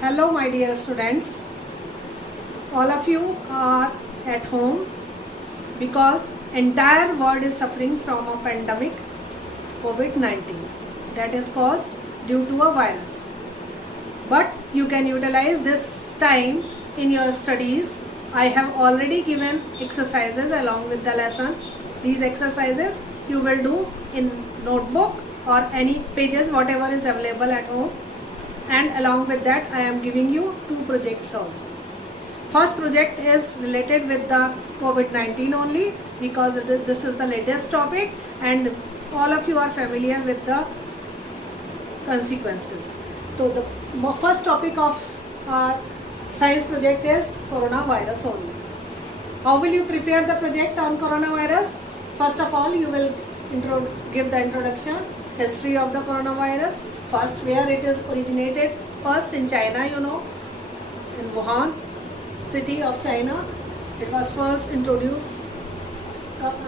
Hello my dear students, all of you are at home because entire world is suffering from a pandemic COVID-19 that is caused due to a virus. But you can utilize this time in your studies. I have already given exercises along with the lesson. These exercises you will do in notebook or any pages whatever is available at home. And along with that I am giving you two projects also. First project is related with the COVID-19 only because this is the latest topic and all of you are familiar with the consequences. So the first topic of our science project is coronavirus only. How will you prepare the project on coronavirus? First of all, you will give the introduction, history of the coronavirus. First, where it is originated. First in China, in Wuhan city of China. It was first introduced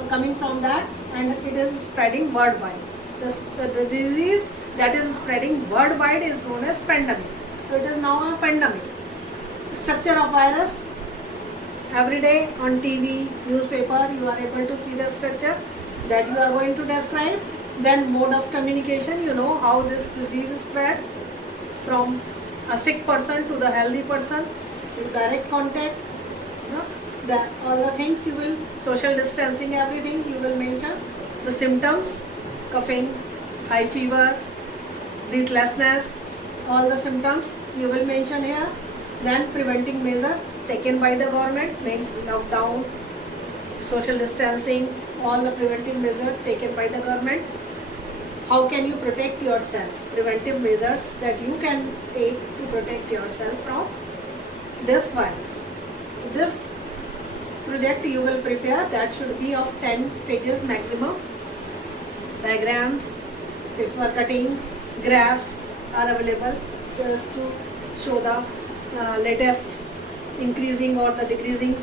coming from that, and it is spreading worldwide. The disease that is spreading worldwide is known as pandemic. So it is now a pandemic. Structure of virus. Every day on TV, newspaper, you are able to see the structure that you are going to describe. Then mode of communication, you know how this disease is spread from a sick person to the healthy person, to direct contact, all the things you will, social distancing, everything you will mention. The symptoms, coughing, high fever, breathlessness, all the symptoms you will mention here. Then preventing measure taken by the government, lockdown, social distancing, all the preventive measures taken by the government. How can you protect yourself? Preventive measures that you can take to protect yourself from this virus. This project you will prepare, that should be of 10 pages maximum. Diagrams, paper cuttings, graphs are available just to show the latest increasing or the decreasing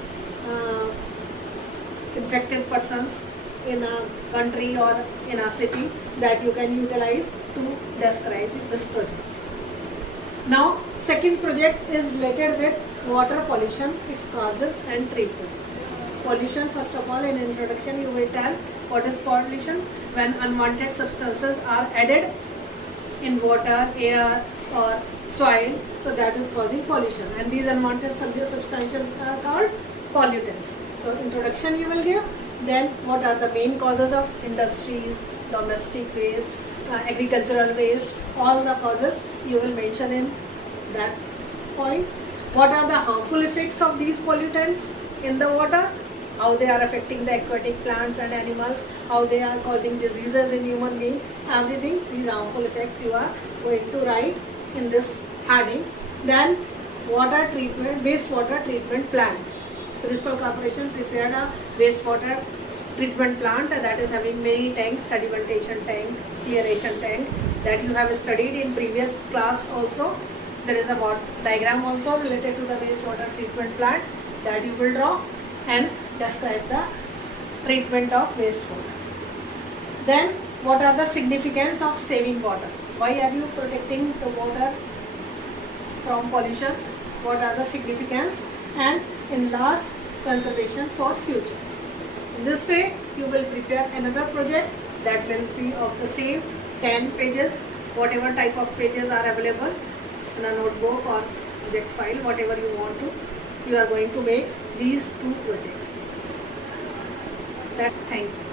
infected persons in a country or in a city that you can utilize to describe this project. Now, second project is related with water pollution, its causes and treatment. Pollution, first of all, in introduction you will tell what is pollution. When unwanted substances are added in water, air or soil, so that is causing pollution, and these unwanted substances are called pollutants. So introduction you will give. Then what are the main causes of industries, domestic waste, agricultural waste, all the causes you will mention in that point. What are the harmful effects of these pollutants in the water, how they are affecting the aquatic plants and animals, how they are causing diseases in human beings, everything, these harmful effects you are going to write in this heading. Then water treatment, wastewater treatment plant. Municipal Corporation prepared a wastewater treatment plant that is having many tanks, sedimentation tank, aeration tank, that you have studied in previous class also. There is a diagram also related to the wastewater treatment plant that you will draw and describe the treatment of wastewater. Then what are the significance of saving water? Why are you protecting the water from pollution? What are the significance? And in last, conservation for future. In this way you will prepare another project that will be of the same 10 pages, whatever type of pages are available in a notebook or project file, whatever you want to. You are going to make these two projects. Thank you.